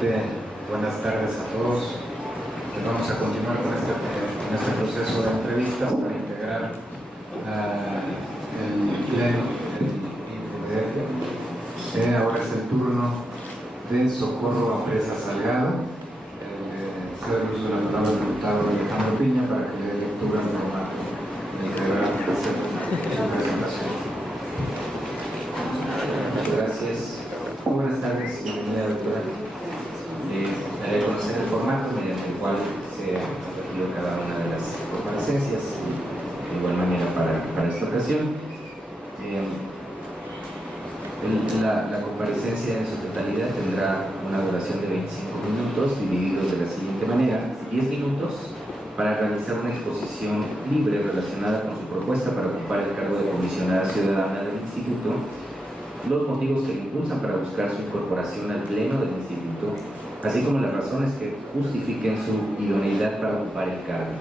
Nuevamente, buenas tardes a todos. Vamos a continuar con este proceso de entrevistas para integrar el pleno del InfoDF. Ahora es el turno de Socorro Apresa Salgado. Cedo el uso de la palabra al diputado Alejandro Piña para que le dé lectura al formato en el que deberá hacer su presentación. Muchas gracias. Muy buenas tardes, bienvenida doctora. Daré a conocer el formato mediante el cual se ha recogido cada una de las comparecencias, de igual manera para esta ocasión. La comparecencia en su totalidad tendrá una duración de 25 minutos, divididos de la siguiente manera: 10 minutos para realizar una exposición libre relacionada con su propuesta para ocupar el cargo de comisionada ciudadana del Instituto, los motivos que le impulsan para buscar su incorporación al pleno del Instituto, así como las razones que justifiquen su idoneidad para ocupar el cargo.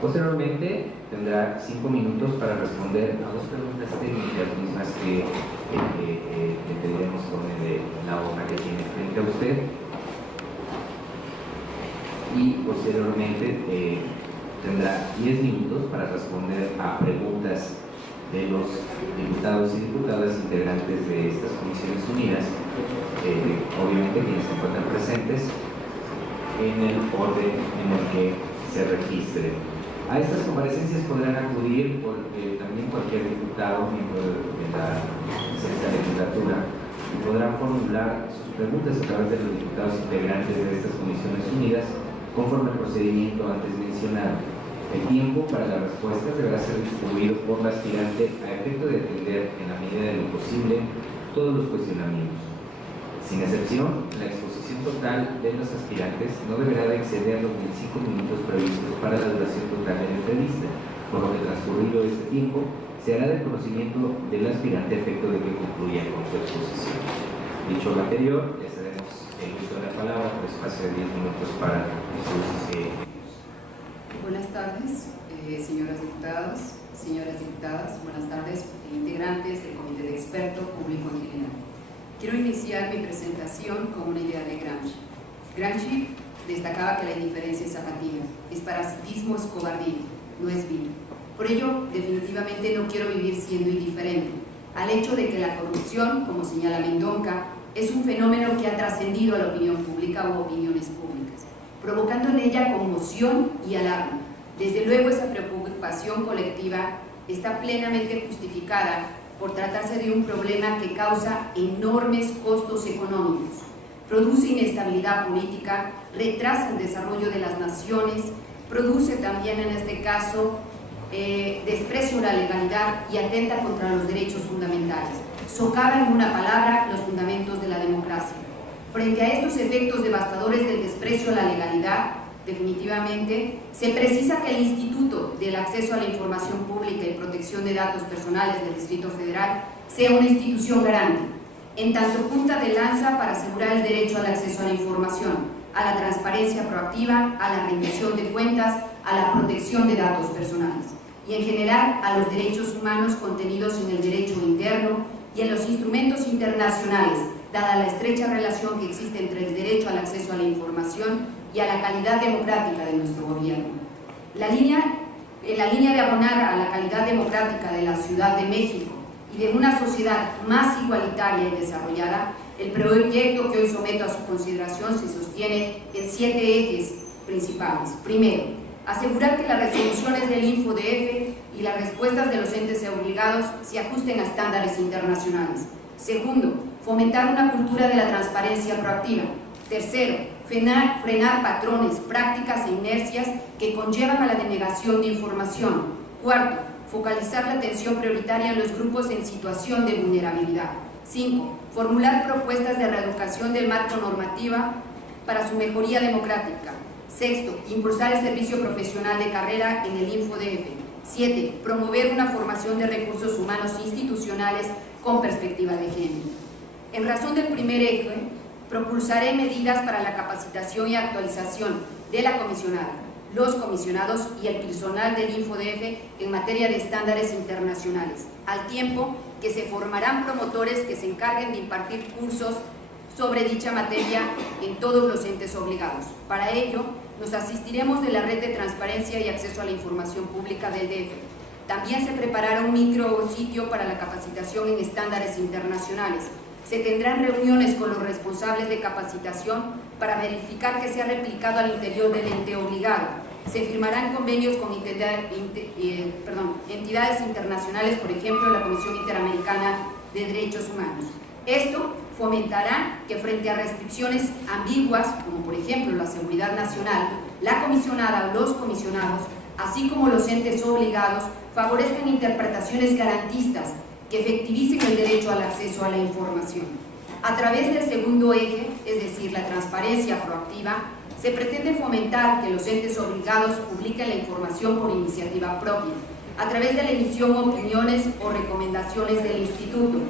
Posteriormente tendrá 5 minutos para responder a 2 preguntas técnicas mismas que le pediremos con la hoja que tiene frente a usted, y posteriormente tendrá 10 minutos para responder a preguntas de los diputados y diputadas integrantes de estas comisiones unidas, obviamente quienes se encuentran presentes en el orden en el que se registren. A estas comparecencias podrán acudir también cualquier diputado, miembro de la sexta legislatura, y podrán formular sus preguntas a través de los diputados integrantes de estas comisiones unidas, conforme al procedimiento antes mencionado. El tiempo para las respuestas deberá ser distribuido por la aspirante a efecto de atender, en la medida de lo posible, todos los cuestionamientos. Sin excepción, la exposición total de los aspirantes no deberá de exceder los 25 minutos previstos para la duración total de la entrevista, por lo que transcurrido este tiempo se hará del conocimiento del aspirante a efecto de que concluya con su exposición. Dicho lo anterior, le cedemos el uso de la palabra por espacio de 10 minutos para sus Buenas tardes, señoras diputadas, buenas tardes, integrantes del Comité de Expertos, público en general. Quiero iniciar mi presentación con una idea de Gramsci. Gramsci destacaba que la indiferencia es apatía, es parasitismo, es cobardía, no es vida. Por ello, definitivamente no quiero vivir siendo indiferente al hecho de que la corrupción, como señala Mendonca, es un fenómeno que ha trascendido a la opinión pública u opiniones públicas, provocando en ella conmoción y alarma. Desde luego, esa preocupación colectiva está plenamente justificada por tratarse de un problema que causa enormes costos económicos, produce inestabilidad política, retrasa el desarrollo de las naciones, produce también en este caso desprecio a la legalidad y atenta contra los derechos fundamentales, socava en una palabra los fundamentos de la democracia. Frente a estos efectos devastadores del desprecio a la legalidad, definitivamente, se precisa que el Instituto del Acceso a la Información Pública y Protección de Datos Personales del Distrito Federal sea una institución garante, en tanto punta de lanza para asegurar el derecho al acceso a la información, a la transparencia proactiva, a la rendición de cuentas, a la protección de datos personales y en general a los derechos humanos contenidos en el derecho interno y en los instrumentos internacionales, dada la estrecha relación que existe entre el derecho al acceso a la información y a la calidad democrática de nuestro gobierno. En la línea de abonar a la calidad democrática de la Ciudad de México y de una sociedad más igualitaria y desarrollada, el proyecto que hoy someto a su consideración se sostiene en 7 ejes principales. Primero, asegurar que las resoluciones del InfoDF y las respuestas de los entes obligados se ajusten a estándares internacionales. Segundo, fomentar una cultura de la transparencia proactiva. Tercero, frenar patrones, prácticas e inercias que conllevan a la denegación de información. Cuarto, focalizar la atención prioritaria en los grupos en situación de vulnerabilidad. 5. Formular propuestas de reeducación del marco normativa para su mejoría democrática. Sexto, impulsar el servicio profesional de carrera en el InfoDF. 7. Promover una formación de recursos humanos institucionales con perspectiva de género. En razón del primer eje, propulsaré medidas para la capacitación y actualización de la comisionada, los comisionados y el personal del InfoDF en materia de estándares internacionales, al tiempo que se formarán promotores que se encarguen de impartir cursos sobre dicha materia en todos los entes obligados. Para ello, nos asistiremos de la Red de Transparencia y Acceso a la Información Pública del DF. También se preparará un micrositio para la capacitación en estándares internacionales. Se tendrán reuniones con los responsables de capacitación para verificar que sea replicado al interior del ente obligado. Se firmarán convenios con entidades internacionales, por ejemplo, la Comisión Interamericana de Derechos Humanos. Esto fomentará que frente a restricciones ambiguas, como por ejemplo la seguridad nacional, la comisionada o los comisionados, así como los entes obligados, favorezcan interpretaciones garantistas que efectivicen el derecho al acceso a la información. A través del segundo eje, es decir, la transparencia proactiva, se pretende fomentar que los entes obligados publiquen la información por iniciativa propia, a través de la emisión de opiniones o recomendaciones del Instituto,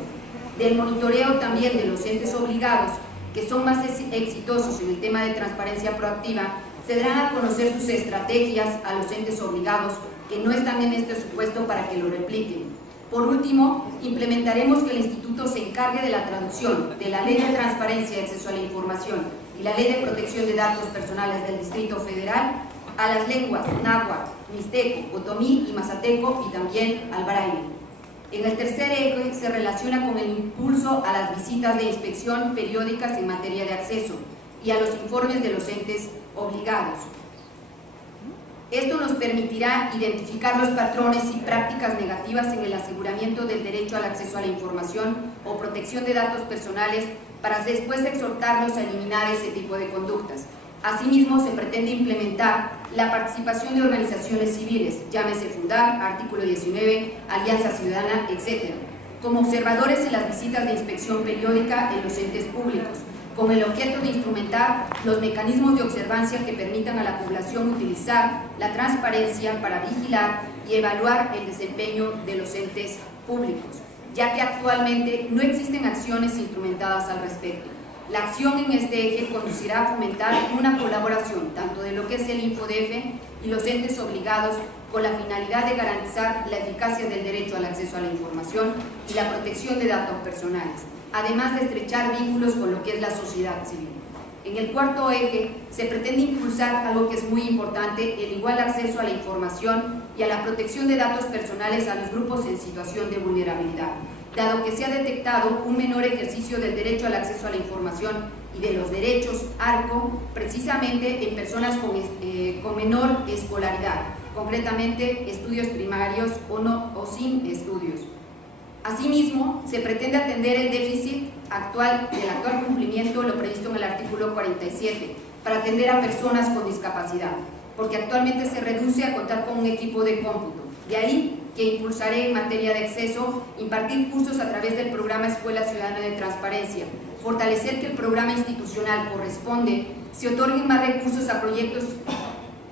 del monitoreo también de los entes obligados, que son más exitosos en el tema de transparencia proactiva. Se darán a conocer sus estrategias a los entes obligados que no están en este supuesto para que lo repliquen. Por último, implementaremos que el Instituto se encargue de la traducción de la Ley de Transparencia y Acceso a la Información y la Ley de Protección de Datos Personales del Distrito Federal a las lenguas náhuatl, mixteco, otomí y mazateco y también al braille. En el tercer eje se relaciona con el impulso a las visitas de inspección periódicas en materia de acceso y a los informes de los entes obligados. Esto nos permitirá identificar los patrones y prácticas negativas en el aseguramiento del derecho al acceso a la información o protección de datos personales para después exhortarlos a eliminar ese tipo de conductas. Asimismo, se pretende implementar la participación de organizaciones civiles, llámese Fundar, artículo 19, Alianza Ciudadana, etc., como observadores en las visitas de inspección periódica en los entes públicos, con el objeto de instrumentar los mecanismos de observancia que permitan a la población utilizar la transparencia para vigilar y evaluar el desempeño de los entes públicos, ya que actualmente no existen acciones instrumentadas al respecto. La acción en este eje conducirá a fomentar una colaboración tanto de lo que es el InfoDF y los entes obligados con la finalidad de garantizar la eficacia del derecho al acceso a la información y la protección de datos personales, además de estrechar vínculos con lo que es la sociedad civil. En el cuarto eje se pretende impulsar algo que es muy importante, el igual acceso a la información y a la protección de datos personales a los grupos en situación de vulnerabilidad, dado que se ha detectado un menor ejercicio del derecho al acceso a la información y de los derechos ARCO, precisamente en personas con menor escolaridad, concretamente estudios primarios o sin estudios. Asimismo, se pretende atender el déficit del actual cumplimiento de lo previsto en el artículo 47 para atender a personas con discapacidad, porque actualmente se reduce a contar con un equipo de cómputo. De ahí que impulsaré en materia de acceso, impartir cursos a través del programa Escuela Ciudadana de Transparencia, fortalecer que el programa institucional corresponde, se otorguen más recursos a proyectos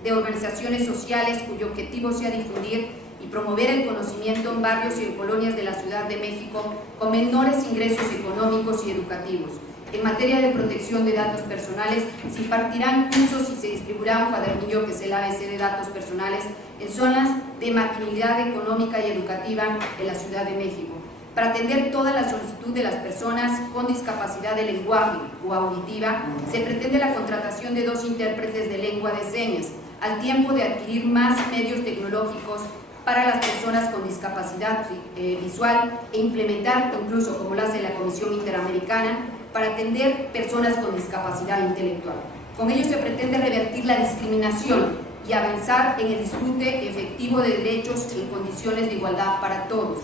de organizaciones sociales cuyo objetivo sea difundir y promover el conocimiento en barrios y en colonias de la Ciudad de México con menores ingresos económicos y educativos. En materia de protección de datos personales, se impartirán cursos y se distribuirá un cuadernillo que es el ABC de datos personales en zonas de marginalidad económica y educativa en la Ciudad de México, para atender toda la solicitud de las personas con discapacidad de lenguaje o auditiva. Se pretende la contratación de 2 intérpretes de lengua de señas, al tiempo de adquirir más medios tecnológicos para las personas con discapacidad visual e implementar, incluso como lo hace la Comisión Interamericana, para atender personas con discapacidad intelectual. Con ello se pretende revertir la discriminación y avanzar en el disfrute efectivo de derechos en condiciones de igualdad para todos.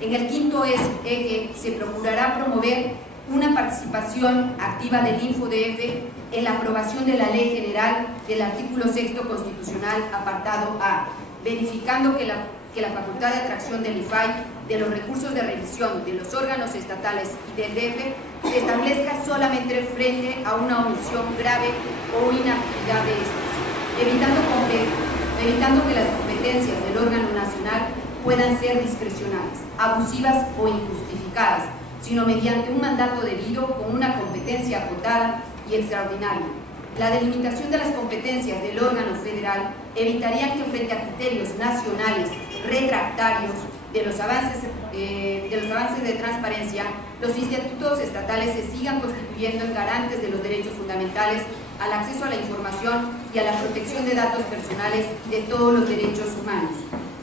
En el quinto eje se procurará promover una participación activa del InfoDF en la aprobación de la Ley General del artículo 6º constitucional, apartado A, verificando que la facultad de atracción del IFAI de los recursos de revisión de los órganos estatales y del DF se establezca solamente frente a una omisión grave o inactividad de estos, evitando que las competencias del órgano nacional puedan ser discrecionales, abusivas o injustificadas, sino mediante un mandato debido con una competencia acotada y extraordinaria. La delimitación de las competencias del órgano federal evitaría que frente a criterios nacionales retractarios de los avances de transparencia, los institutos estatales se sigan constituyendo en garantes de los derechos fundamentales al acceso a la información y a la protección de datos personales y de todos los derechos humanos.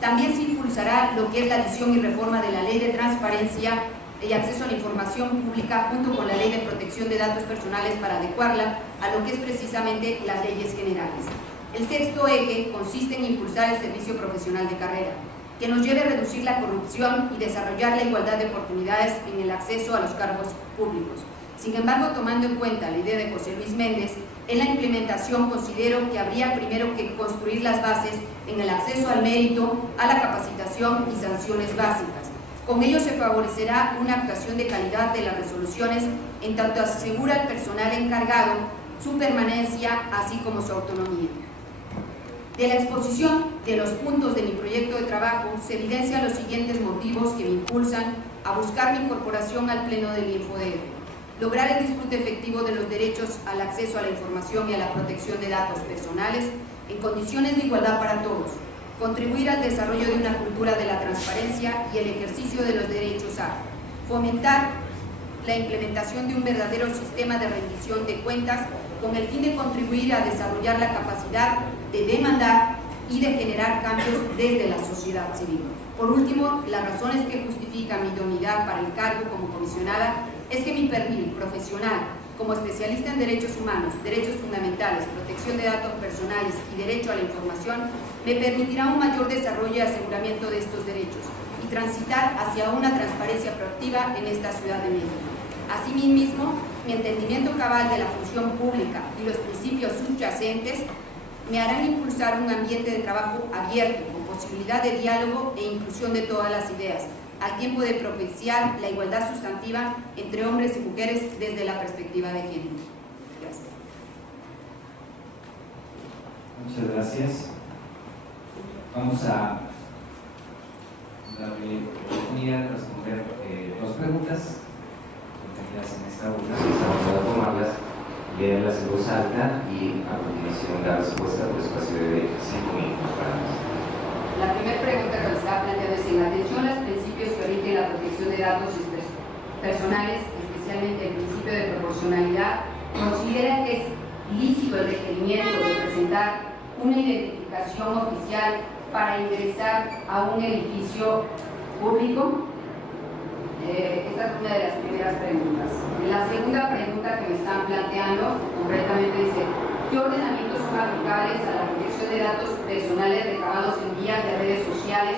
También se impulsará lo que es la adición y reforma de la Ley de Transparencia y Acceso a la Información Pública junto con la Ley de Protección de Datos Personales para adecuarla a lo que es precisamente las leyes generales. El sexto eje consiste en impulsar el servicio profesional de carrera, que nos lleve a reducir la corrupción y desarrollar la igualdad de oportunidades en el acceso a los cargos públicos. Sin embargo, tomando en cuenta la idea de José Luis Méndez, en la implementación considero que habría primero que construir las bases en el acceso al mérito, a la capacitación y sanciones básicas. Con ello se favorecerá una actuación de calidad de las resoluciones, en tanto asegura al personal encargado su permanencia, así como su autonomía. De la exposición de los puntos de mi proyecto de trabajo se evidencian los siguientes motivos que me impulsan a buscar mi incorporación al Pleno del InfoDF. Lograr el disfrute efectivo de los derechos al acceso a la información y a la protección de datos personales en condiciones de igualdad para todos. Contribuir al desarrollo de una cultura de la transparencia y el ejercicio de los derechos a fomentar la implementación de un verdadero sistema de rendición de cuentas con el fin de contribuir a desarrollar la capacidad de demandar y de generar cambios desde la sociedad civil. Por último, las razones que justifican mi idoneidad para el cargo como comisionada es que mi perfil profesional como especialista en derechos humanos, derechos fundamentales, protección de datos personales y derecho a la información me permitirá un mayor desarrollo y aseguramiento de estos derechos y transitar hacia una transparencia proactiva en esta Ciudad de México. Asimismo, mi entendimiento cabal de la función pública y los principios subyacentes me harán impulsar un ambiente de trabajo abierto, con posibilidad de diálogo e inclusión de todas las ideas, al tiempo de propiciar la igualdad sustantiva entre hombres y mujeres desde la perspectiva de género. Gracias. Muchas gracias. Vamos a darle oportunidad de responder dos preguntas contenidas en esta urna. Vamos a tomarlas, leerlas en voz alta y a continuación dar respuesta por espacio de 5 minutos para nosotros. La primera pregunta que nos está planteando es: en atención a los principios que rigen la protección de datos personales, especialmente el principio de proporcionalidad, ¿considera que es lícito el requerimiento de presentar una identificación oficial para ingresar a un edificio público? Esta es una de las primeras preguntas. La segunda pregunta que me están planteando concretamente dice: ¿qué ordenamientos son aplicables a la protección de datos personales recabados en vías de redes sociales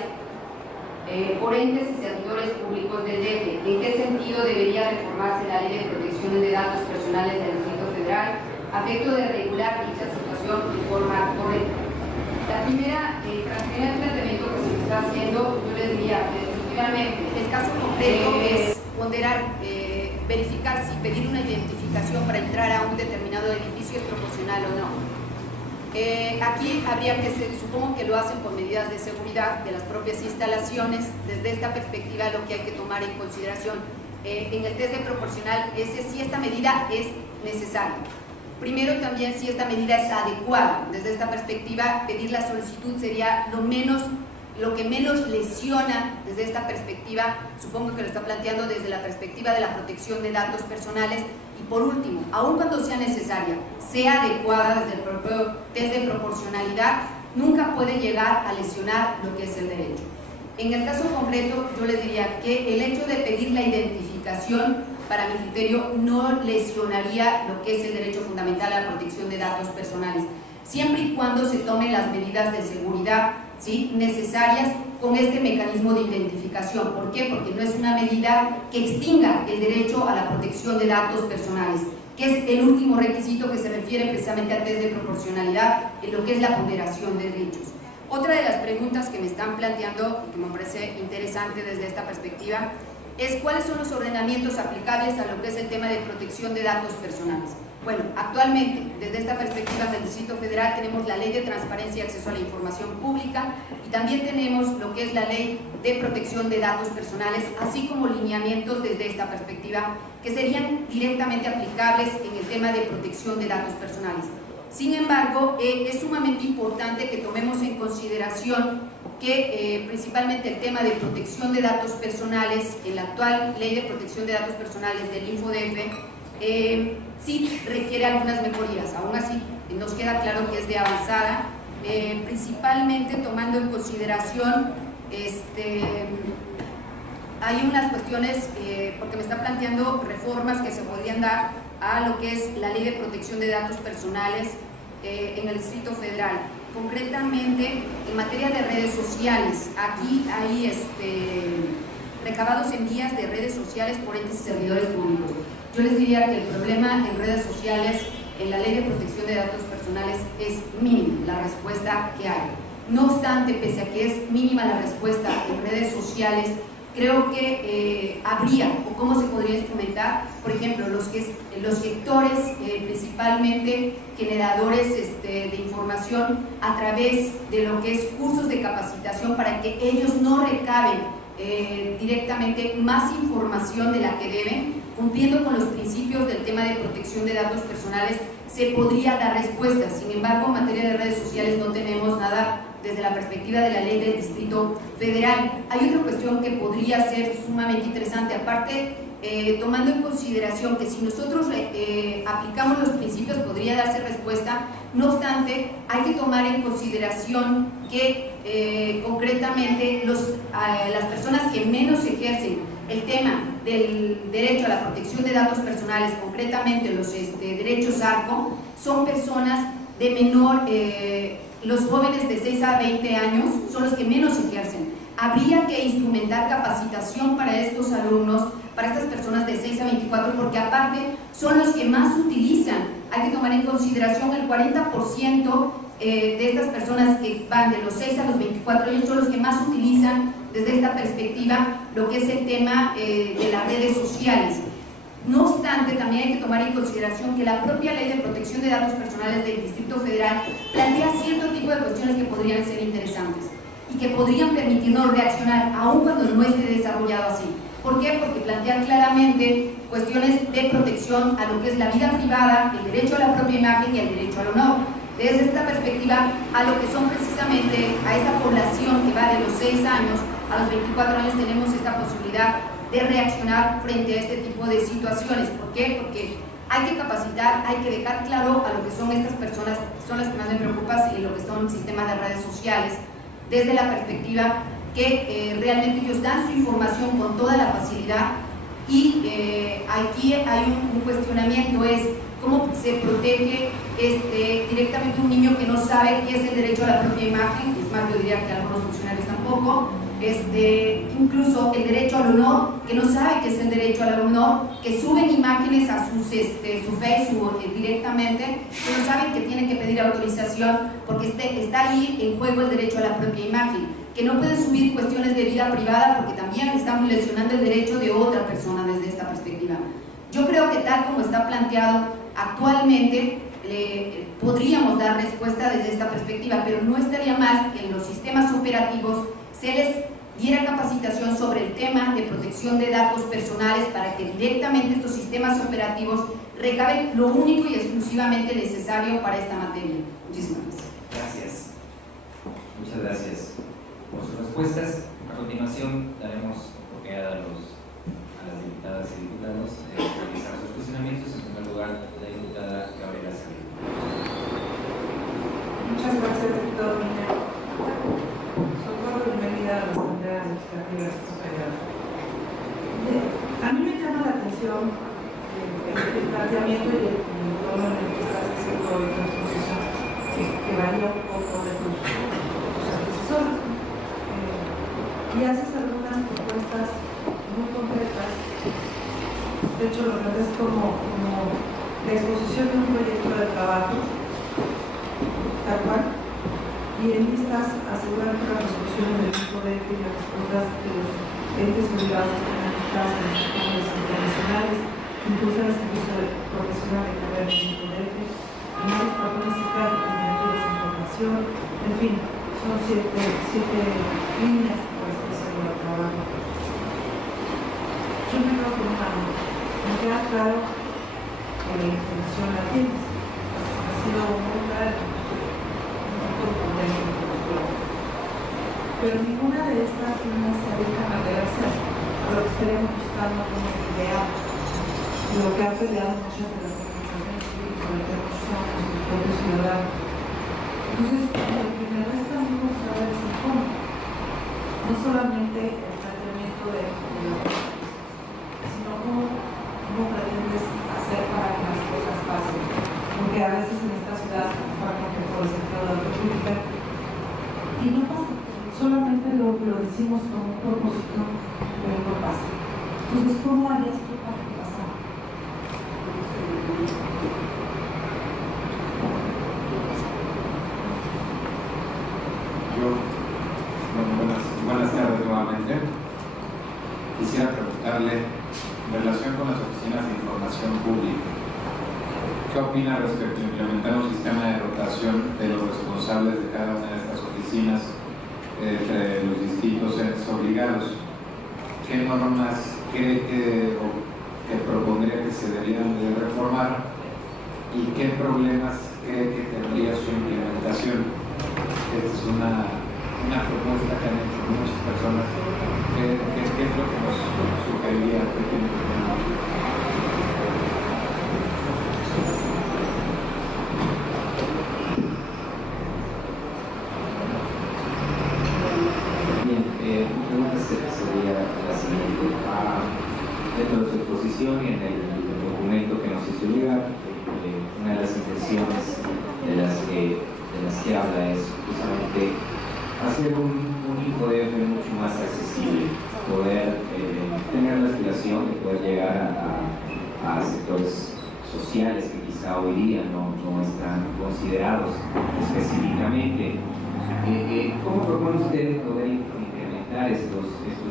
por entes y servidores públicos del DF? ¿En qué sentido debería reformarse la Ley de Protección de Datos Personales del Distrito Federal a efecto de regular dicha situación de forma correcta? El primer planteamiento que se me está haciendo, yo les diría, definitivamente, el caso concreto es ponderar, verificar si pedir una identificación para entrar a un determinado edificio es proporcional o no. Aquí habría que, supongo que lo hacen por medidas de seguridad de las propias instalaciones. Desde esta perspectiva, lo que hay que tomar en consideración en el test de proporcional es si esta medida es necesaria. Primero, también si esta medida es adecuada. Desde esta perspectiva, pedir la solicitud sería lo que menos lesiona desde esta perspectiva. Supongo que lo está planteando desde la perspectiva de la protección de datos personales. Y por último, aun cuando sea necesaria, sea adecuada desde el propio test de proporcionalidad, nunca puede llegar a lesionar lo que es el derecho. En el caso concreto, yo les diría que el hecho de pedir la identificación, para mi criterio, no lesionaría lo que es el derecho fundamental a la protección de datos personales, siempre y cuando se tomen las medidas de seguridad, ¿sí?, necesarias con este mecanismo de identificación. ¿Por qué? Porque no es una medida que extinga el derecho a la protección de datos personales, que es el último requisito que se refiere precisamente al test de proporcionalidad en lo que es la ponderación de derechos. Otra de las preguntas que me están planteando y que me parece interesante desde esta perspectiva es cuáles son los ordenamientos aplicables a lo que es el tema de protección de datos personales. Bueno, actualmente, desde esta perspectiva del Distrito Federal, tenemos la Ley de Transparencia y Acceso a la Información Pública y también tenemos lo que es la Ley de Protección de Datos Personales, así como lineamientos desde esta perspectiva que serían directamente aplicables en el tema de protección de datos personales. Sin embargo, es sumamente importante que tomemos en consideración que principalmente el tema de protección de datos personales, en la actual ley de protección de datos personales del InfoDF, sí requiere algunas mejorías. Aún así, nos queda claro que es de avanzada, principalmente tomando en consideración hay unas cuestiones, porque me está planteando reformas que se podrían dar a lo que es la ley de protección de datos personales en el Distrito Federal. Concretamente, en materia de redes sociales, aquí hay recabados en vías de redes sociales por entes y servidores públicos. Yo les diría que el problema en redes sociales, en la ley de protección de datos personales, es mínimo la respuesta que hay. No obstante, pese a que es mínima la respuesta en redes sociales, creo que habría, o cómo se podría instrumentar, por ejemplo, los gestores, principalmente generadores de información, a través de lo que es cursos de capacitación para que ellos no recaben directamente más información de la que deben, cumpliendo con los principios del tema de protección de datos personales, se podría dar respuesta. Sin embargo, en materia de redes sociales no tenemos nada desde la perspectiva de la ley del Distrito Federal. Hay otra cuestión que podría ser sumamente interesante, aparte, tomando en consideración que si nosotros aplicamos los principios podría darse respuesta. No obstante, hay que tomar en consideración que concretamente las personas que menos ejercen el tema del derecho a la protección de datos personales, concretamente los derechos ARCO, son personas de menor, los jóvenes de 6 a 20 años son los que menos ejercen. Habría que instrumentar capacitación para estos alumnos, para estas personas de 6 a 24, porque aparte son los que más utilizan. Hay que tomar en consideración el 40% de estas personas que van de los 6 a los 24 años son los que más utilizan desde esta perspectiva lo que es el tema de las redes sociales. No obstante, también hay que tomar en consideración que la propia ley de protección de datos personales del Distrito Federal plantea cierto tipo de cuestiones que podrían ser interesantes y que podrían permitirnos reaccionar aun cuando no esté desarrollado así. ¿Por qué? Porque plantea claramente cuestiones de protección a lo que es la vida privada, el derecho a la propia imagen y el derecho al honor. Desde esta perspectiva, a lo que son precisamente a esa población que va de los 6 años a los 24 años, tenemos esta posibilidad de reaccionar frente a este tipo de situaciones. ¿Por qué? Porque hay que capacitar, hay que dejar claro a lo que son estas personas, son las que más me preocupan, y lo que son sistemas de redes sociales, desde la perspectiva que realmente ellos dan su información con toda la facilidad y aquí hay un cuestionamiento, es cómo se protege directamente un niño que no sabe qué es el derecho a la propia imagen. Es más, yo diría que algunos funcionarios tampoco. Incluso el derecho al honor, que no sabe qué es el derecho al honor, que suben imágenes a su Facebook directamente, que no saben que tienen que pedir autorización porque está ahí en juego el derecho a la propia imagen, que no pueden subir cuestiones de vida privada porque también estamos lesionando el derecho de otra persona desde esta perspectiva. Yo creo que tal como está planteado actualmente, podríamos dar respuesta desde esta perspectiva, pero no estaría mal que en los sistemas operativos se les diera capacitación sobre el tema de protección de datos personales para que directamente estos sistemas operativos recaben lo único y exclusivamente necesario para esta materia. Muchísimas gracias. Gracias. Muchas gracias por sus respuestas. A continuación daremos oportunidad a las diputadas y diputados de realizar sus cuestionamientos. En primer lugar, la diputada Gabriela Sabido. Muchas gracias, diputado Minero. Socorro, bienvenida a la Asamblea Legislativa Federal. A mí me llama la atención el planteamiento y el tono en el que estás haciendo hoy tu exposición, que varía un poco de tus antecesores. Y haces algunas propuestas muy concretas. De hecho, lo planteas como la exposición de un proyecto de trabajo, tal cual, y en vistas asegurar que la resolución del InfoDF y las respuestas de los entes obligados estén analizadas en los sistemas internacionales, impulsar el servicio profesional de carrera del InfoDF, nuevos patrones y prácticas de desinformación, en fin, son siete líneas por expresión del trabajo. Yo me quedo con una duda. Me queda claro que la intención la tienes. Ha sido muy clara. pero ninguna de estas líneas se deja mantenerse a lo que estaríamos buscando como ideal, lo que ha peleado muchas de las organizaciones civiles durante muchos años, los propios ciudadanos. Entonces, lo que me resta a mí mostrar es el cómo, no solamente el planteamiento de la sino cómo pretendes hacer para que las cosas pasen, porque a veces en esta ciudad por el sector de la República y no pasa, solamente lo decimos como un propósito, pero no pasa. Entonces, ¿cómo harías tú para que pasara? Buenas tardes nuevamente. Quisiera preguntarle en relación con las oficinas de información pública, ¿qué opina respecto a implementar un sistema de rotación de los responsables de cada una de estas oficinas entre los distintos entes obligados? ¿Qué normas cree que propondría que se deberían de reformar y qué problemas cree que tendría su implementación? Esta es una propuesta que han hecho muchas personas. ¿Qué es lo que nos sugeriría? Bien, mi pregunta sería la siguiente. Dentro de su exposición y en el documento que nos hizo llegar, una de las intenciones de las que habla es justamente hacer un InfoDF mucho más accesible, poder tener la aspiración de poder llegar a sectores sociales que quizá hoy día no están considerados específicamente. ¿Cómo propone usted poder incrementar estos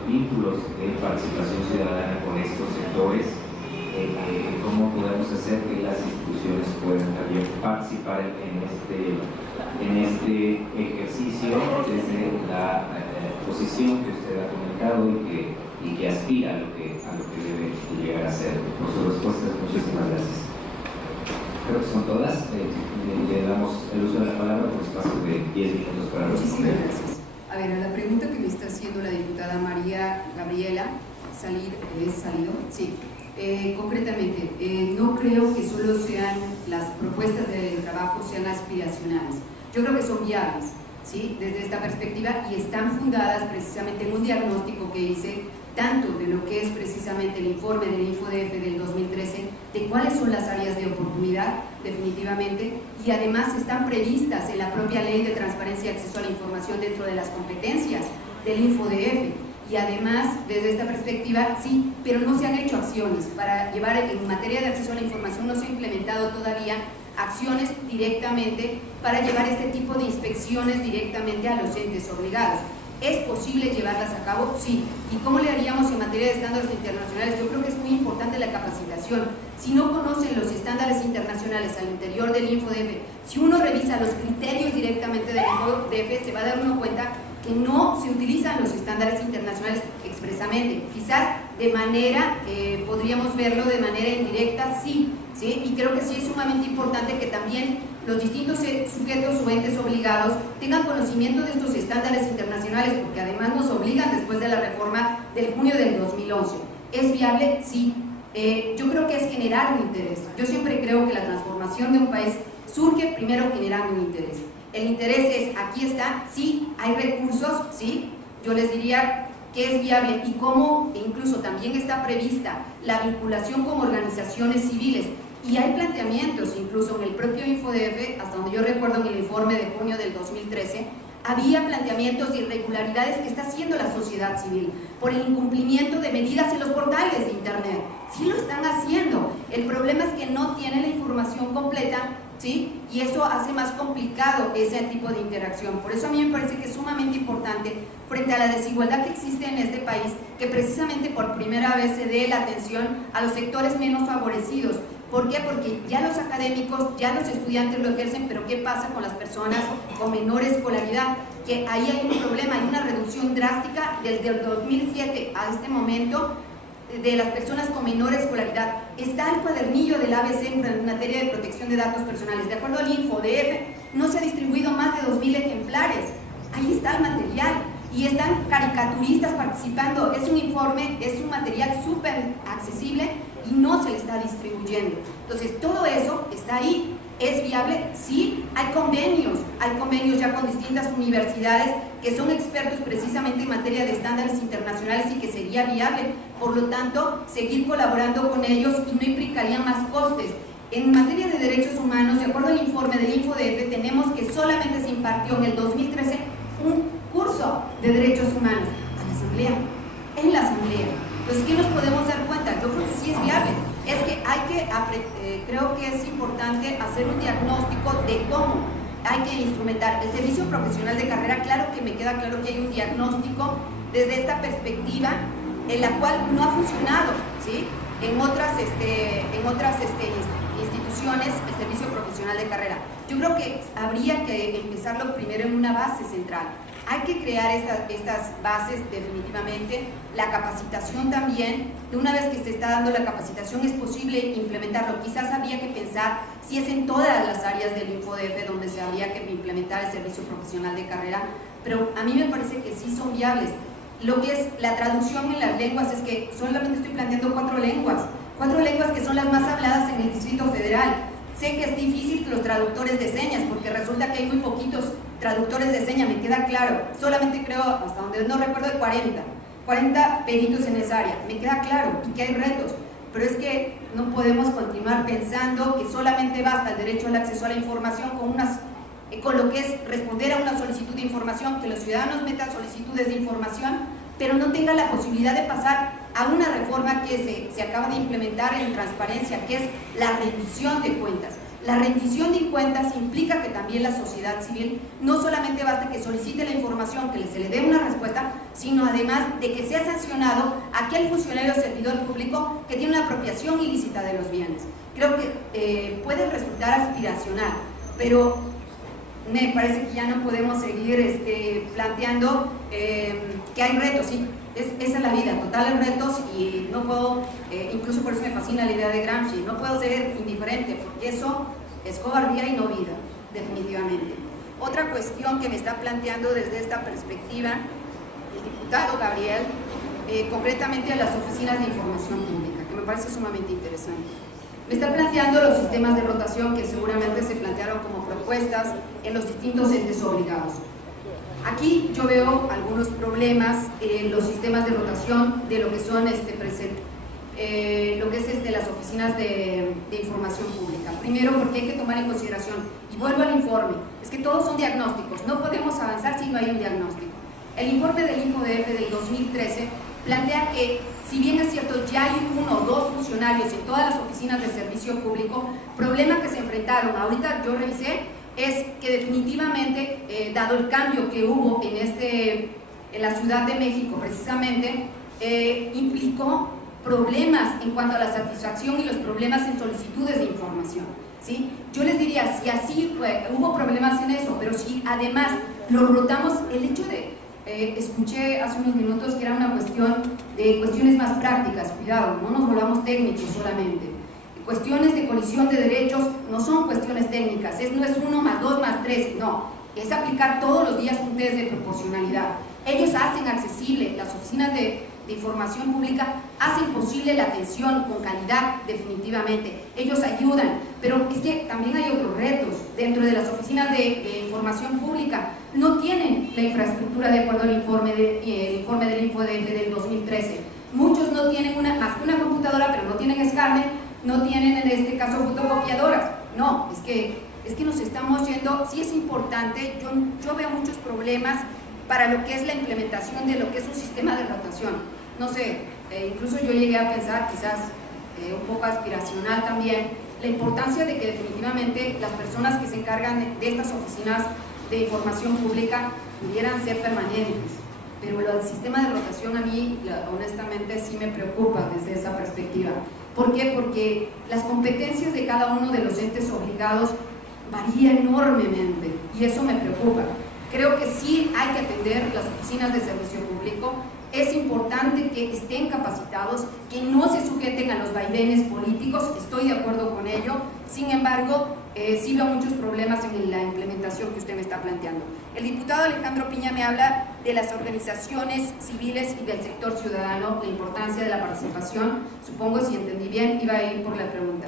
vínculos de participación ciudadana con estos sectores? ¿Cómo podemos hacer que las instituciones puedan también participar en este ejercicio desde la posición que usted ha comentado y que aspira a lo que debe llegar a ser? Por sus respuestas, muchísimas gracias. Creo que son todas. Le damos el uso de la palabra por espacio de 10 minutos para responder. Muchísimas gracias. A ver, a la pregunta que me está haciendo la diputada María Gabriela Salido, sí. Concretamente, no creo que solo sean las propuestas de trabajo sean aspiracionales. Yo creo que son viables, ¿sí? Desde esta perspectiva, y están fundadas precisamente en un diagnóstico que hice tanto de lo que es precisamente el informe del InfoDF del 2013, de cuáles son las áreas de oportunidad, definitivamente, y además están previstas en la propia Ley de Transparencia y Acceso a la Información dentro de las competencias del InfoDF. Y además, desde esta perspectiva, sí, pero no se han hecho acciones para llevar en materia de acceso a la información, no se ha implementado todavía acciones directamente para llevar este tipo de inspecciones directamente a los entes obligados. ¿Es posible llevarlas a cabo? Sí. ¿Y cómo le haríamos en materia de estándares internacionales? Yo creo que es muy importante la capacitación. Si no conocen los estándares internacionales al interior del InfoDF, si uno revisa los criterios directamente del InfoDF, se va a dar uno cuenta que no se utilizan los estándares internacionales expresamente. Quizás de manera, podríamos verlo de manera indirecta, sí, y creo que sí es sumamente importante que también los distintos sujetos o entes obligados tengan conocimiento de estos estándares internacionales, porque además nos obligan después de la reforma del junio del 2011. ¿Es viable? Sí. Yo creo que es generar un interés. Yo siempre creo que la transformación de un país surge primero generando un interés. El interés es, aquí está, sí, hay recursos, sí, yo les diría que es viable y cómo incluso también está prevista la vinculación con organizaciones civiles. Y hay planteamientos, incluso en el propio InfoDF, hasta donde yo recuerdo en el informe de junio del 2013, había planteamientos de irregularidades que está haciendo la sociedad civil por el incumplimiento de medidas en los portales de Internet. Sí lo están haciendo, el problema es que no tienen la información completa, ¿sí? Y eso hace más complicado ese tipo de interacción. Por eso a mí me parece que es sumamente importante, frente a la desigualdad que existe en este país, que precisamente por primera vez se dé la atención a los sectores menos favorecidos. ¿Por qué? Porque ya los académicos, ya los estudiantes lo ejercen, pero ¿qué pasa con las personas con menor escolaridad? Que ahí hay un problema, hay una reducción drástica desde el 2007 a este momento de las personas con menor escolaridad. Está el cuadernillo del ABC en materia de protección de datos personales. De acuerdo al InfoDF, no se ha distribuido más de 2.000 ejemplares. Ahí está el material. y están caricaturistas participando. Es un informe, es un material súper accesible y no se le está distribuyendo. Entonces, todo eso está ahí. ¿Es viable? Sí, hay convenios ya con distintas universidades que son expertos precisamente en materia de estándares internacionales y que sería viable. Por lo tanto, seguir colaborando con ellos y no implicaría más costes. En materia de derechos humanos, de acuerdo al informe del InfoDF, tenemos que solamente se impartió en el 2013 un curso de derechos humanos en la asamblea. Entonces, ¿qué nos podemos dar cuenta? Yo creo que sí es viable. Es que hay que, creo que es importante hacer un diagnóstico de cómo hay que instrumentar el servicio profesional de carrera. Claro que me queda claro que hay un diagnóstico desde esta perspectiva en la cual no ha funcionado, ¿sí? En otras instituciones, el servicio profesional de carrera. Yo creo que habría que empezarlo primero en una base central. Hay que crear estas bases definitivamente, la capacitación también. Una vez que se está dando la capacitación es posible implementarlo. Quizás habría que pensar si es en todas las áreas del InfoDF donde se habría que implementar el servicio profesional de carrera, pero a mí me parece que sí son viables. Lo que es la traducción en las lenguas es que solamente estoy planteando 4 lenguas que son las más habladas en el Distrito Federal. Sé que es difícil los traductores de señas, porque resulta que hay muy poquitos traductores de señas, me queda claro. Solamente creo, hasta donde no recuerdo, de 40 peritos en esa área. Me queda claro y que hay retos, pero es que no podemos continuar pensando que solamente basta el derecho al acceso a la información con lo que es responder a una solicitud de información, que los ciudadanos metan solicitudes de información, pero no tengan la posibilidad de pasar a una reforma que se acaba de implementar en transparencia, que es la rendición de cuentas. La rendición de cuentas implica que también la sociedad civil no solamente basta que solicite la información, que se le dé una respuesta, sino además de que sea sancionado aquel funcionario o servidor público que tiene una apropiación ilícita de los bienes. Creo que puede resultar aspiracional, pero me parece que ya no podemos seguir planteando que hay retos, ¿sí? Esa es la vida, totales retos, y no puedo, incluso por eso me fascina la idea de Gramsci, no puedo ser indiferente, porque eso es cobardía y no vida, definitivamente. Otra cuestión que me está planteando desde esta perspectiva el diputado Gabriel, concretamente a las oficinas de información pública, que me parece sumamente interesante. Me está planteando los sistemas de rotación que seguramente se plantearon como propuestas en los distintos entes obligados. Aquí yo veo algunos problemas en los sistemas de rotación de lo que son lo que es las oficinas de información pública. Primero, porque hay que tomar en consideración, y vuelvo al informe, es que todos son diagnósticos, no podemos avanzar si no hay un diagnóstico. El informe del InfoDF del 2013 plantea que, si bien es cierto, ya hay 1 o 2 funcionarios en todas las oficinas de servicio público, problema que se enfrentaron, ahorita yo revisé, es que definitivamente, dado el cambio que hubo en la Ciudad de México precisamente, implicó problemas en cuanto a la satisfacción y los problemas en solicitudes de información, ¿sí? Yo les diría, si así hubo problemas en eso, pero si además lo rotamos, el hecho de, escuché hace unos minutos que era una cuestión de cuestiones más prácticas, cuidado, no nos volvamos técnicos solamente. Cuestiones de colisión de derechos no son cuestiones técnicas, no es 1 más 2 más 3, no, es aplicar todos los días un test de proporcionalidad. Ellos hacen accesible, las oficinas de información pública hacen posible la atención con calidad, definitivamente, ellos ayudan, pero es que también hay otros retos dentro de las oficinas de información pública. No tienen la infraestructura de acuerdo al informe del InfoDF del 2013. Muchos no tienen más que una computadora, pero no tienen escáner, no tienen en este caso fotocopiadoras. No, es que nos estamos yendo. Sí es importante, yo veo muchos problemas para lo que es la implementación de lo que es un sistema de rotación. No sé, incluso yo llegué a pensar, quizás un poco aspiracional también, la importancia de que definitivamente las personas que se encargan de estas oficinas de información pública pudieran ser permanentes. Pero el sistema de rotación a mí, honestamente, sí me preocupa desde esa perspectiva. ¿Por qué? Porque las competencias de cada uno de los entes obligados varían enormemente y eso me preocupa. Creo que sí hay que atender las oficinas de servicio público. Es importante que estén capacitados, que no se sujeten a los vaivenes políticos, estoy de acuerdo con ello. Sin embargo, sí veo muchos problemas en la implementación que usted me está planteando. El diputado Alejandro Piña me habla de las organizaciones civiles y del sector ciudadano, la importancia de la participación. Supongo, si entendí bien, iba a ir por la pregunta.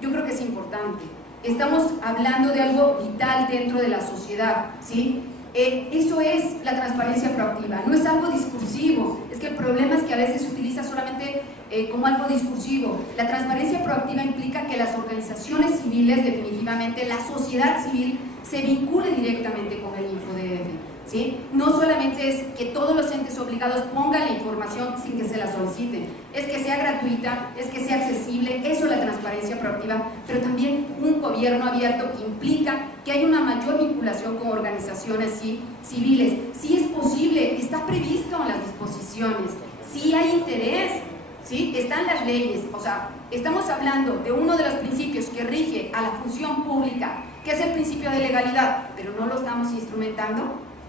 Yo creo que es importante. Estamos hablando de algo vital dentro de la sociedad, ¿sí? Eso es la transparencia proactiva, no es algo discursivo. Es que el problema es que a veces se utiliza solamente como algo discursivo. La transparencia proactiva implica que las organizaciones civiles, definitivamente la sociedad civil, se vincule directamente con el InfoDF, ¿sí? No solamente es que todos los entes obligados pongan la información sin que se la soliciten, es que sea gratuita, es que sea accesible, eso es la transparencia proactiva, pero también un gobierno abierto que implica que hay una mayor vinculación con organizaciones civiles. Sí es posible, está previsto en las disposiciones, sí hay interés, ¿sí? Están las leyes, o sea, estamos hablando de uno de los principios que rige a la función pública, que es el principio de legalidad, pero no lo estamos instrumentando.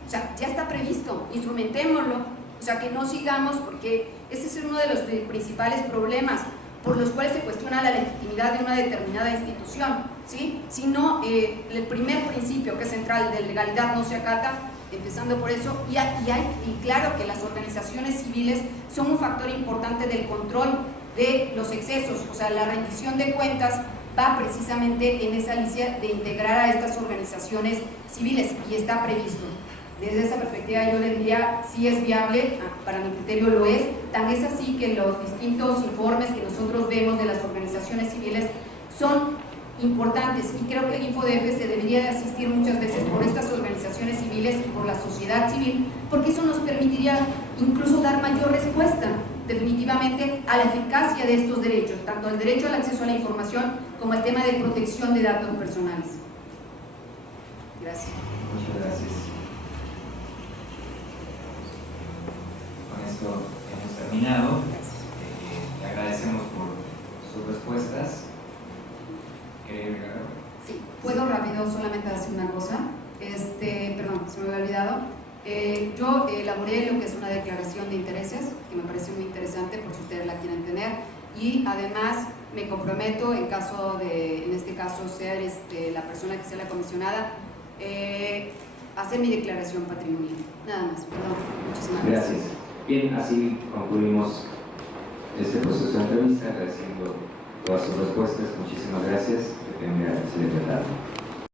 O sea, ya está previsto, instrumentémoslo, o sea, que no sigamos, porque ese es uno de los principales problemas por los cuales se cuestiona la legitimidad de una determinada institución, ¿sí? Si no, el primer principio, que es central, de legalidad, no se acata, empezando por eso, y claro que las organizaciones civiles son un factor importante del control de los excesos, o sea, la rendición de cuentas va precisamente en esa línea de integrar a estas organizaciones civiles, y está previsto. Desde esa perspectiva yo le diría, sí es viable, para mi criterio lo es, tan es así que los distintos informes que nosotros vemos de las organizaciones civiles son importantes, y creo que el InfoDF se debería de asistir muchas veces por estas organizaciones civiles y por la sociedad civil, porque eso nos permitiría incluso dar mayor respuesta definitivamente a la eficacia de estos derechos, tanto el derecho al acceso a la información como el tema de protección de datos personales. Gracias. Muchas gracias. Con esto hemos terminado. Le agradecemos por sus respuestas. ¿Quería agregar algo? Sí, puedo rápido solamente decir una cosa. Perdón, se me había olvidado. Yo elaboré lo que es una declaración de intereses, que me parece muy interesante por si ustedes la quieren tener, y además me comprometo, en este caso ser la persona que sea la comisionada, hacer mi declaración patrimonial. Nada más, perdón. Muchísimas gracias. Gracias. Bien, así concluimos este proceso de entrevista, agradeciendo todas sus respuestas. Muchísimas gracias. Que tenga excelente tarde.